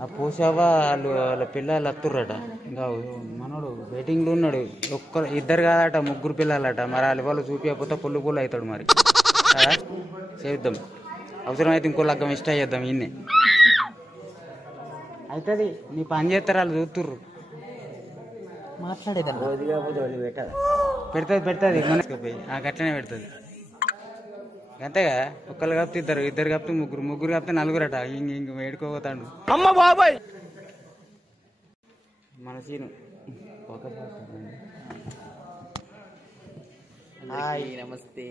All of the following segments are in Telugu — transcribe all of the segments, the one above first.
ఆ పూసావ వాళ్ళ పిల్లలు అత్తుర్రట. ఇంకా మనోడు వెయిటింగ్లో ఉన్నాడు. ఇద్దరు కాదట, ముగ్గురు పిల్లలట. మరి వాళ్ళ వాళ్ళు చూపించకపోతే పుల్లు పుల్లు అవుతాడు. మరి చేద్దాం, అవసరమైతే ఇంకో లగ్గం ఇష్టం చేద్దాం. ఇన్నే అవుతుంది. నీ పని చేస్తారు, వాళ్ళు చూస్తుర్రు. మాట్లాడేదాన్ని పెడుతుంది గట్లనే పెడుతుంది. అంతేగా, ఒక్కళ్ళు కాపితే ఇద్దరు, ఇద్దరు కాపితే ముగ్గురు, ముగ్గురు కాపితే నలుగురట. ఇంక వేడుకోపోతాడు. అమ్మ బాబాయ్ మన సీను. నమస్తే.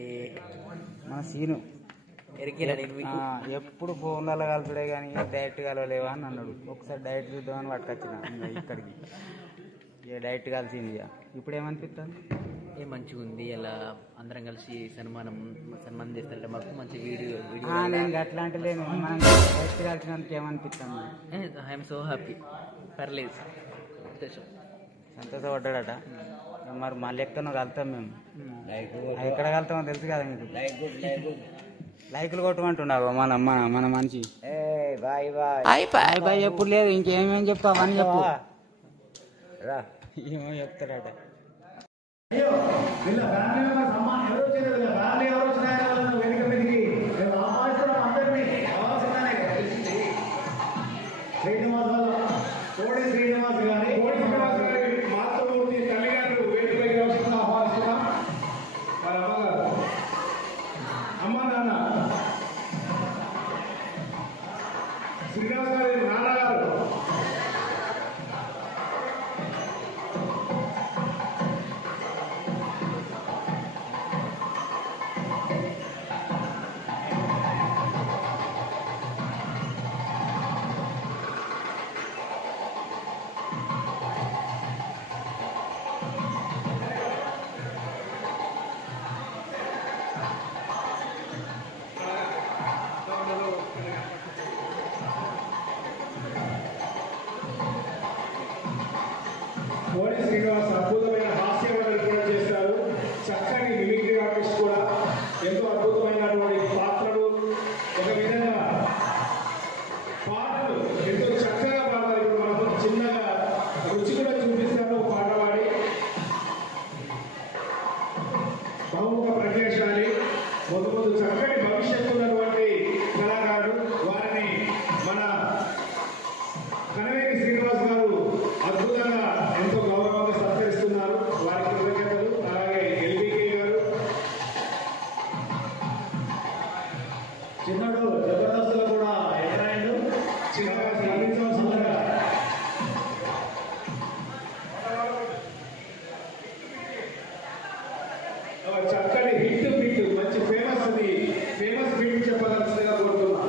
మన సీను ఎప్పుడు ఫోన్లలో కలిపిడే కానీ డైరెక్ట్ కలవలేవా అని అన్నాడు. ఒకసారి డైరెక్ట్ చూద్దామని పట్టుకొచ్చిన ఇక్కడికి. డైరెక్ట్ కలిసింది. ఇప్పుడు ఏమనిపిస్తుంది? మంచిగా ఉంది. అలా అందరం కలిసి సన్మానం చేస్తారంటే మాకు మంచి వీడియో. నేను అట్లాంటి లేను. మనం డైరెక్ట్ కలిసినందుకు ఏమనిపిస్తుంది? I'm so happy. పర్లేదు, సంతోషపడ్డాడట. మరి మా లెక్కను కలుతాం మేము. ఎక్కడ కలుతామో తెలుసు కదా మీకు. లైకులు కొట్టమంటున్నావు మన మనిషి. బాయ్ బాయ్ ఎప్పుడు లేదు. ఇంకేమేమి చెప్తావు అని చెప్పు. ఏమో చెప్తాడట. కోడి శ్రీనివాస్ అద్భుతమైన హాస్య మండలి కూడా చేస్తారు. చక్కని మిమిక్రీ ఆర్టిస్ట్ కూడా. ఎంతో అద్భుతమైనటువంటి పాత్రలు, ఒక విధంగా పాటలు ఎంతో చక్కగా పాడతారు. ఇప్పుడు మనకు చిన్నగా రుచి కూడా చూపిస్తారు. పాట పాడి బహుముఖ ప్రజ్ఞాశాలి, ముందు చక్కటి భవిష్యత్తు ఉన్నటువంటి కళాకారుడు. వారిని మన కనవేటి శ్రీనివాస్ గారు అద్భుతంగా ఎంతో గౌరవంగా సత్కరిస్తున్నారు. వారికి కృతజ్ఞతలు. అలాగే ఎల్బీకే గారు, చిన్నడు జబర్దస్తులు కూడా ఎదురైండు. చిన్నగా సందర్గా చక్కటి హిట్ మంచి ఫేమస్ ఫిల్మ్ చెప్పాల్సిందిగా కోరుతున్నా.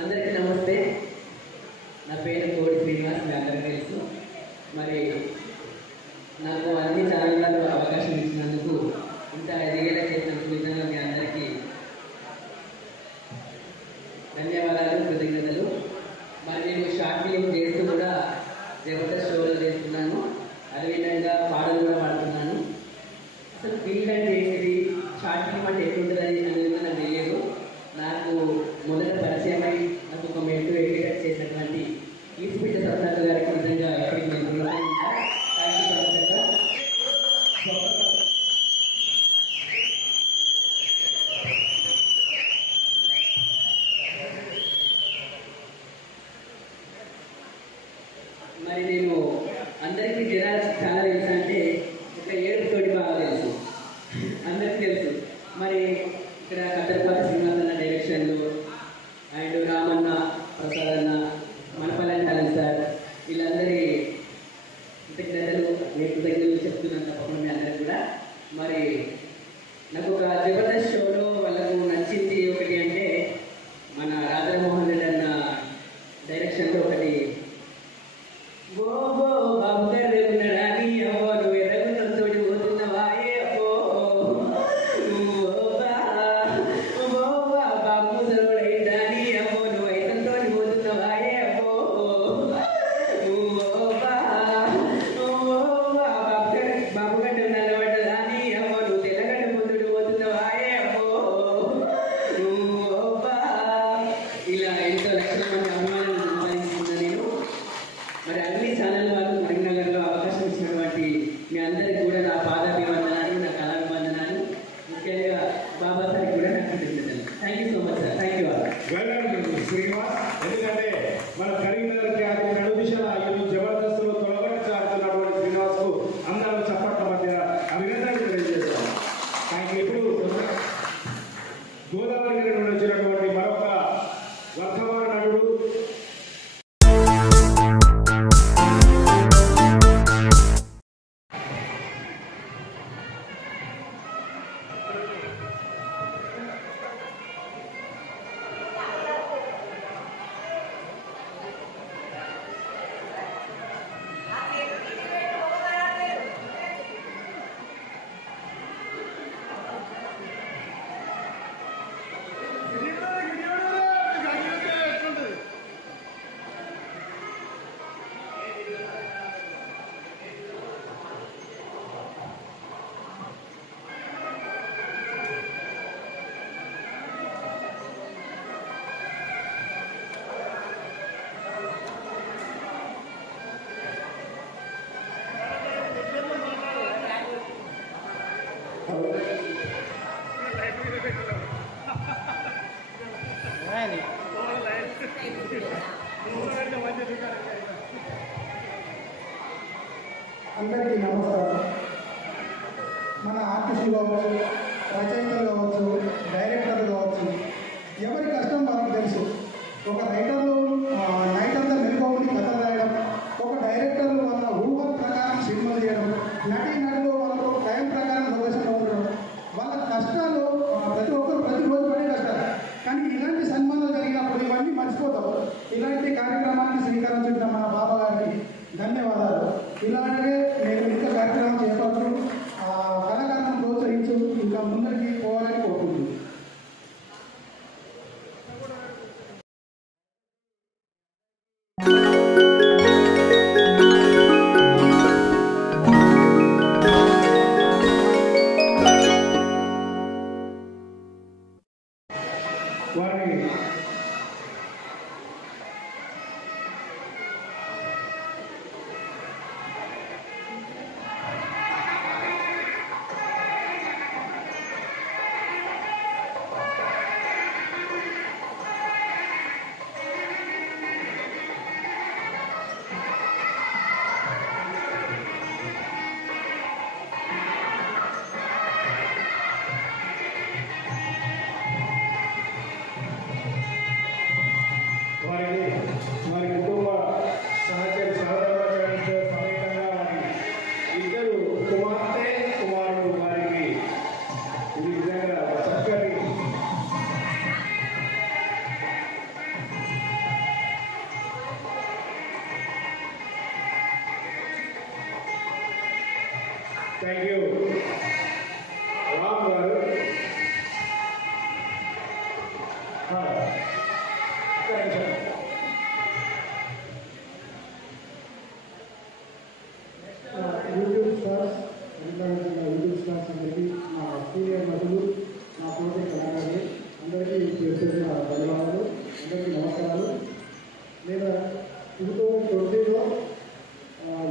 అందరికీ నమస్తే. నా పేరు కోడి శ్రీనివాస్, మీ అందరికీ తెలుసు. మరి నాకు అన్ని ఛానళ్ళలో అవకాశం ఇచ్చినందుకు, ఇంత ఎదిగేలా చేసినందుకు నిజంగా మీ అందరికీ ధన్యవాదాలు, కృతజ్ఞతలు. మరి నేను షార్ట్ ఫిలిం చేస్తూ కూడా జబర్దస్త్ షోలో చేస్తున్నాను. అదేవిధంగా పాటలు కూడా పాడుతున్నాను. అసలు ఫీల్డ్ అంటే ఏంటిది, షార్ట్ ఫిలిం అంటే ఎట్లుంటుంది అనేది నాకు తెలియదు. నాకు మొదట పరిచయమై నాకు ఒక మెంటూ ఎడ్యుకేట్ చేసినటువంటి ఈస్పీట సత్నాథ్ గారికి నిజంగా ఎక్కడికి నేను మరి నేను అందరికీ జనాలు చాలా తెలుసు. అంటే ఒక ఏడుతోటి బాగా తెలుసు, అందరికీ తెలుసు. మరి ఇక్కడ కద్దరపాటి శ్రీనివాస్ అన్న డైరెక్షన్లో అండ్ రామన్న, ప్రసాద్ అన్న, మనపల్లి టాలెంట్ సార్, వీళ్ళందరి కృతజ్ఞతలు, నేను కృతజ్ఞతలు చెప్తున్నాను తప్పకుండా మీ అందరికి కూడా. మరి నాకు ఒక జబర్దస్త్ షోలో వాళ్ళకు నచ్చింది ఒకటి అంటే, మన రాధామోహన్ రెడ్డి అన్న డైరెక్షన్లో ఒకటి ఓహో బాబు గారు ఉన్నాడని అవ్వో నువ్వు ఎర్రగున్నతో పోతున్నావా ఏ అబ్బో బాబు సరుడైందని అవ్వో నువ్వు ఐదంతో పోతున్నావా మంది అభిమానులు సంపాదించుకున్న నేను మరి అన్ని ఛానల్ వాళ్ళు కరీంనగర్లో అవకాశం ఇచ్చినటువంటి మీ అందరికీ కూడా నా పాదాభివందనాలు, నా కళాభివందనాలు, ముఖ్యంగా బాబా సార్కి కూడా నాకు కృతజ్ఞతలు. Thank you so much sir. Thank you. Welcome Srinivas. ఎందుకంటే మన కరీంనగర్ ఖ్యాతి నడుదిశల ఈరోజు జబర్దస్త్లో తొలగొట్టి సాగుతున్నటువంటి శ్రీనివాస్కు అందరూ చప్పట్ల మధ్య అభినందనలు తెలియజేస్తాం. Thank you. ఇప్పుడు గోదావరి నుండి వచ్చినటువంటి మరొక వర్ధమాన నటుడు అందరికీ నమస్కారం. మన ఆర్టిస్టులు కావచ్చు, రచయితలు కావచ్చు, డైరెక్టర్లు కావచ్చు, ఎవరి కష్టం వాళ్ళకి తెలుసు. ఒక రైటర్లు నైట్ అంతా మెలుగు ఉండి కథలు రాయడం, ఒక డైరెక్టర్లు వాళ్ళ ఊహ ప్రకారం సినిమాలు చేయడం, నటులు వాళ్ళకు టైం ప్రకారం లొకేషన్లో ఉండడం, వాళ్ళ కష్టాలు ప్రతి ఒక్కరు ప్రతిరోజు పడే కష్టాలు. కానీ ఇలాంటి సన్మానాలు జరిగినప్పుడు ఇవన్నీ మర్చిపోతాం. ఇలాంటి కార్యక్రమానికి శ్రీకారం చుట్టిన మన బాబా గారికి ధన్యవాదాలు. ఇలాగే నేను ఇంకా కార్యక్రమం చేపడుతూ కళాకారులను ప్రోత్సహించు ఇంకా ముందరికి పోవాలని కోరుకుంటున్నాను. వారిని వారి కుటుంబ సహచరి సహోదరులతో సమేతంగా వారి ఇద్దరు కుమార్తె కుమారుడు వారికి ఈ విధంగా చక్కటి థ్యాంక్ యూ రామ్ గారు. యూట్యూబ్ స్టార్స్ యూట్యూబ్ స్టార్స్ అందరికీ నా సీనియర్ నటులు, నా తోటి కళాకారులు అందరికీ చేస్తున్న ధన్యవాదాలు. అందరికీ నమస్కారాలు. నేను 2020లో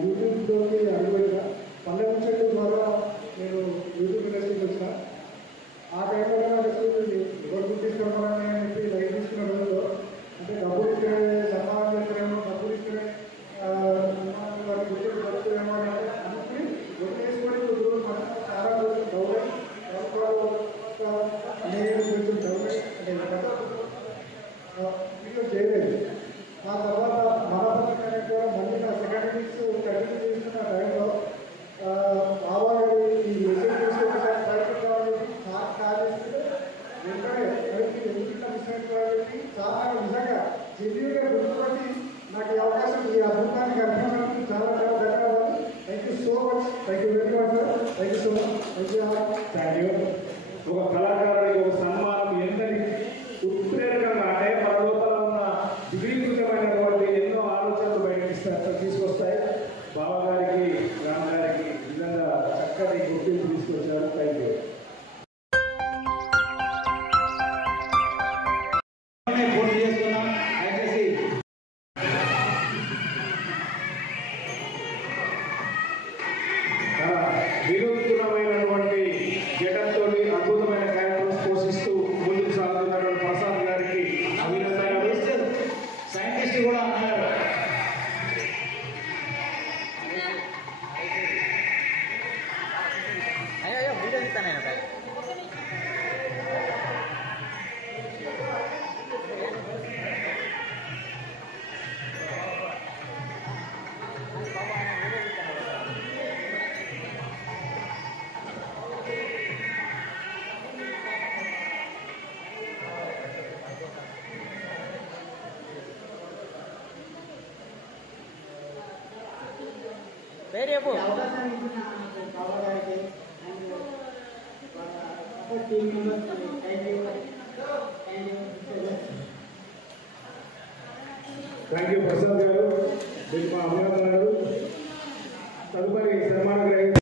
యూట్యూబ్లోకి అడుగుపెట్టిన 12 ద్వారా ఈ అవకాశాన్ని ఇచ్చిన బాబా గారికి and support team members thank you thank you Prasad గారు, మీకు మా అభినందనలు. తదుపరి సన్మాన గ్రహీత